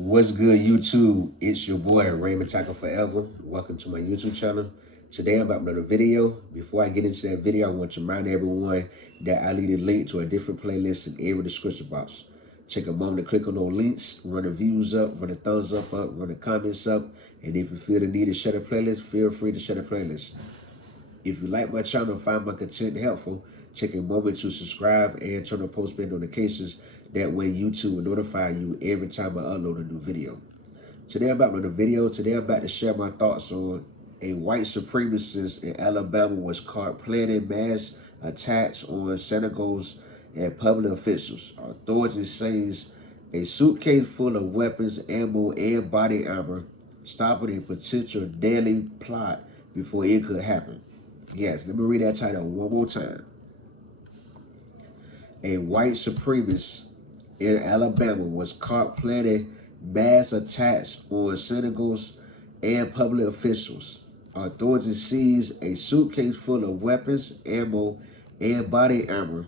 What's good, YouTube? It's your boy Raymond Taco Forever. Welcome to my YouTube channel. Today I'm about another video. Before I get into that video, I want to remind everyone that I leave a link to a different playlist in every description box. Take a moment to click on those links, run the views up, run the thumbs up, run the comments up, and if you feel the need to share the playlist, feel free to share the playlist. If you like my channel and find my content helpful, take a moment to subscribe and turn on post notifications. That way YouTube will notify you every time I upload a new video. Today I'm about to share my thoughts on a white supremacist in Alabama was caught planning mass attacks on synagogues and public officials. Authorities says a suitcase full of weapons, ammo, and body armor stopping a potential deadly plot before it could happen. Yes, let me read that title one more time. A white supremacist in Alabama was caught planning mass attacks on synagogues and public officials. Authorities seized a suitcase full of weapons, ammo, and body armor,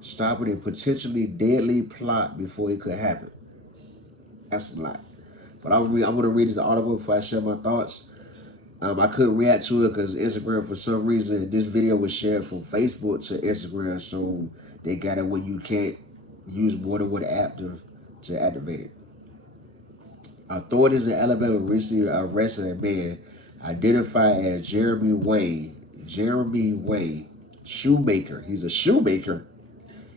stopping a potentially deadly plot before it could happen. That's a lot. But I'm going to read this article before I share my thoughts. I couldn't react to it because Instagram, for some reason, this video was shared from Facebook to Instagram, so they got it when you can't use more than one app to activate it. Authorities in Alabama recently arrested a man identified as Jeremy Wayne, shoemaker. He's a shoemaker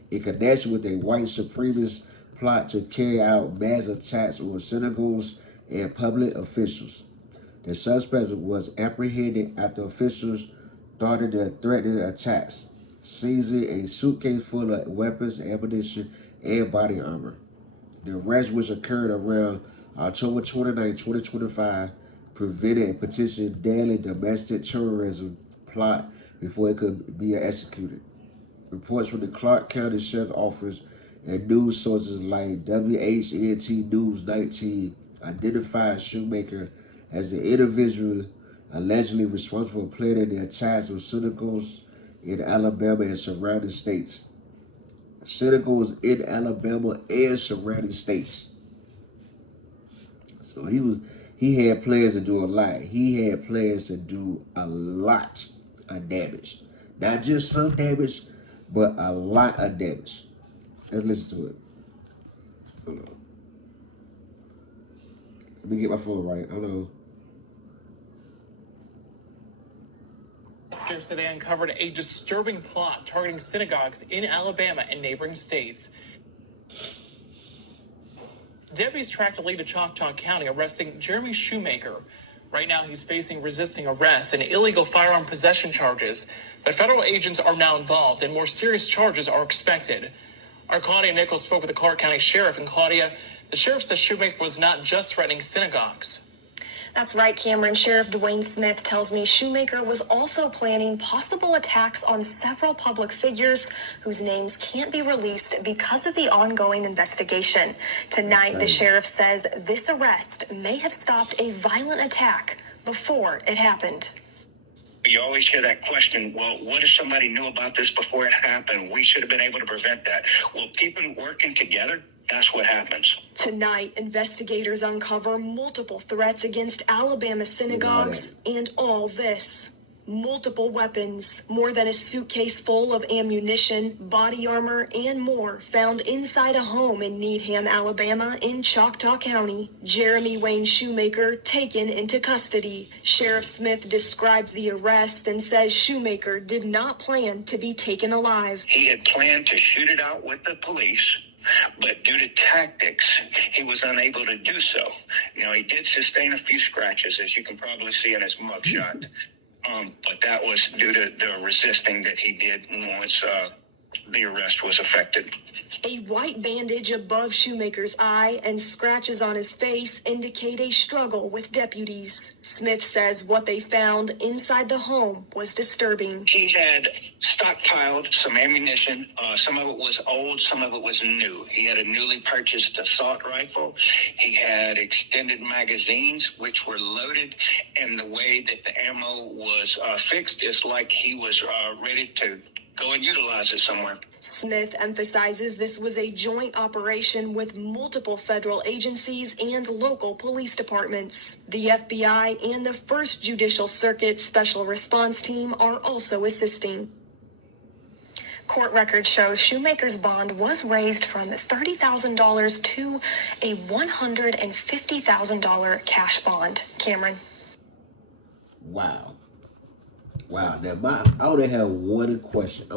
in connection with a white supremacist plot to carry out mass attacks on synagogues and public officials. The suspect was apprehended after officials started the threatening attacks, seizing a suitcase full of weapons, ammunition, and body armor. The arrest, which occurred around October 29, 2025, prevented a potential deadly domestic terrorism plot before it could be executed. Reports from the Clark County Sheriff's Office and news sources like WHNT News 19 identified Shoemaker as the individual allegedly responsible for planning the attacks on synagogues in Alabama and surrounding states. Synagogues in Alabama and surrounding states. So he had plans to do a lot. He had plans to do a lot of damage. Not just some damage, but a lot of damage. Let's listen to it. Hold on. Let me get my phone right. Hold on. Investigators say they uncovered a disturbing plot targeting synagogues in Alabama and neighboring states. Deputies tracked a lead to Choctaw County, arresting Jeremy Shoemaker. Right now, he's facing resisting arrest and illegal firearm possession charges. But federal agents are now involved, and more serious charges are expected. Our Claudia Nichols spoke with the Clark County Sheriff, and Claudia, the sheriff says Shoemaker was not just threatening synagogues. That's right, Cameron. Sheriff Dwayne Smith tells me Shoemaker was also planning possible attacks on several public figures whose names can't be released because of the ongoing investigation. Tonight, the sheriff says this arrest may have stopped a violent attack before it happened. You always hear that question, well, what if somebody knew about this before it happened? We should have been able to prevent that. Well, people working together, that's what happens. Tonight, investigators uncover multiple threats against Alabama synagogues and all this. Multiple weapons, more than a suitcase full of ammunition, body armor, and more found inside a home in Needham, Alabama in Choctaw County. Jeremy Wayne Shoemaker taken into custody. Sheriff Smith describes the arrest and says Shoemaker did not plan to be taken alive. He had planned to shoot it out with the police, but due to tactics, he was unable to do so. He did sustain a few scratches, as you can probably see in his mugshot. But that was due to the resisting that he did once the arrest was effected. A white bandage above Shoemaker's eye and scratches on his face indicate a struggle with deputies. Smith says what they found inside the home was disturbing. He had stockpiled some ammunition. Some of it was old, some of it was new. He had a newly purchased assault rifle. He had extended magazines, which were loaded, and the way that the ammo was fixed is like he was ready to go and utilize it somewhere. Smith emphasizes this was a joint operation with multiple federal agencies and local police departments. The FBI and the 1st Judicial Circuit Special Response Team are also assisting. Court records show Shoemaker's bond was raised from $30,000 to a $150,000 cash bond. Cameron. Wow. Wow. Now, I only have one question.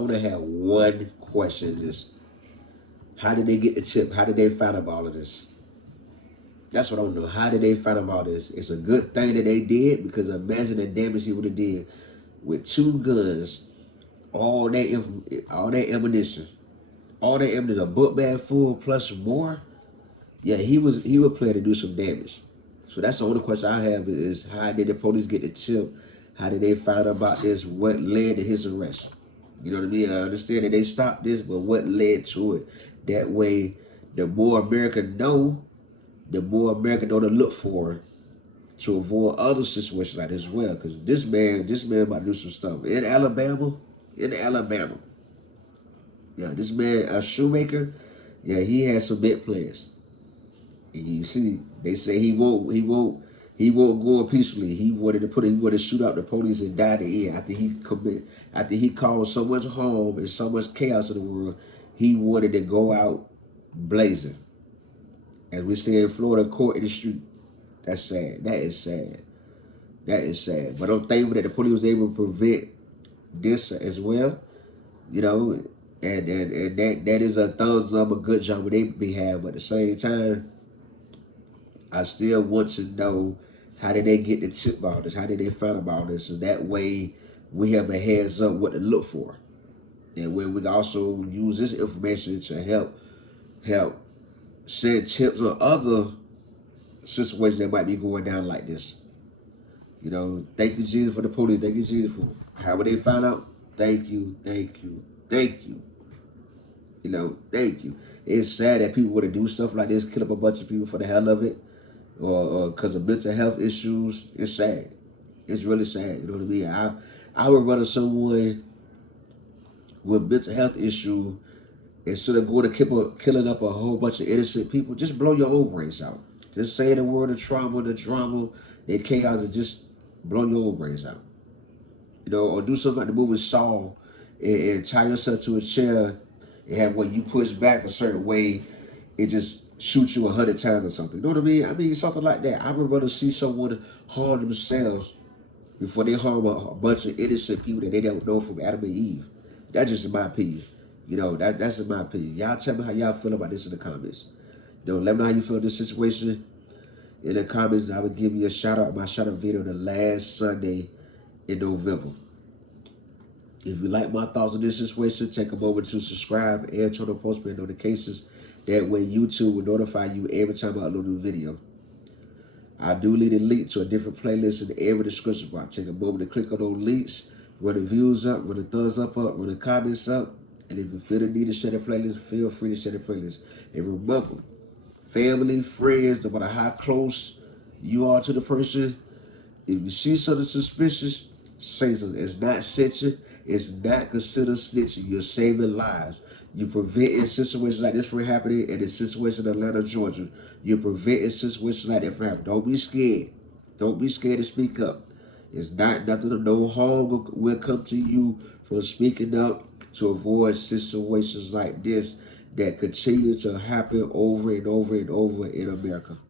Just how did they get the tip? How did they find out all of this? That's what I want to know. How did they find out all this? It's a good thing that they did, because imagine the damage he would have did with 2 guns, all that ammunition, a book bag full plus more. Yeah, he would plan to do some damage. So that's the only question I have is how did the police get the tip? How did they find out about this? What led to his arrest? You know what I mean? I understand that they stopped this, but what led to it? That way, the more America know, to look for it, to avoid other situations like this as well. Because this man about to do some stuff in Alabama. Yeah, this man, a Shoemaker, yeah, he has some big plans. You see, they say he won't go peacefully. He wanted to shoot out the police and die at the end after he caused so much harm and so much chaos in the world. He wanted to go out blazing. As we see in Florida, court in the street. That's sad. That is sad. But I'm thankful that the police was able to prevent this as well. You know, and that is a thumbs up, a good job on their behalf. But at the same time, I still want to know, how did they get the tip about this? How did they find about this? So that way we have a heads up what to look for. And when we can also use this information to help send tips on other situations that might be going down like this. You know, thank you, Jesus, for the police. Thank you, Jesus, for how they found out. Thank you. You know, thank you. It's sad that people want to do stuff like this, kill up a bunch of people for the hell of it, or because of mental health issues. It's sad. It's really sad. You know what I mean? I would rather someone with mental health issue, instead of going to killing up a whole bunch of innocent people, just blow your own brains out. Just say the word of trauma, the drama, the chaos, and just blow your own brains out. You know, or do something like the movie Saw, and tie yourself to a chair and have when you push back a certain way, it just shoots you 100 times or something. You know what I mean? I mean, something like that. I would rather see someone harm themselves before they harm a bunch of innocent people that they don't know from Adam and Eve. That's just my opinion. You know, that's just my opinion. Y'all tell me how y'all feel about this in the comments. You know, let me know how you feel in this situation in the comments, and I will give you a shout out. My shout out video the last Sunday in November. If you like my thoughts on this situation, take a moment to subscribe and turn on post notifications. That way YouTube will notify you every time I upload a new video. I do leave a link to a different playlist in every description box. Take a moment to click on those links, run the views up, run the thumbs up, run the comments up. And if you feel the need to share the playlist, feel free to share the playlist. And remember, family, friends, no matter how close you are to the person, if you see something suspicious, say something. It's not snitching. It's not considered snitching. You're saving lives. You're preventing situations like this from happening in the situation in Atlanta, Georgia. You're preventing situations like that from happening. Don't be scared. Don't be scared to speak up. It's not nothing. No harm will come to you from speaking up to avoid situations like this that continue to happen over and over and over in America.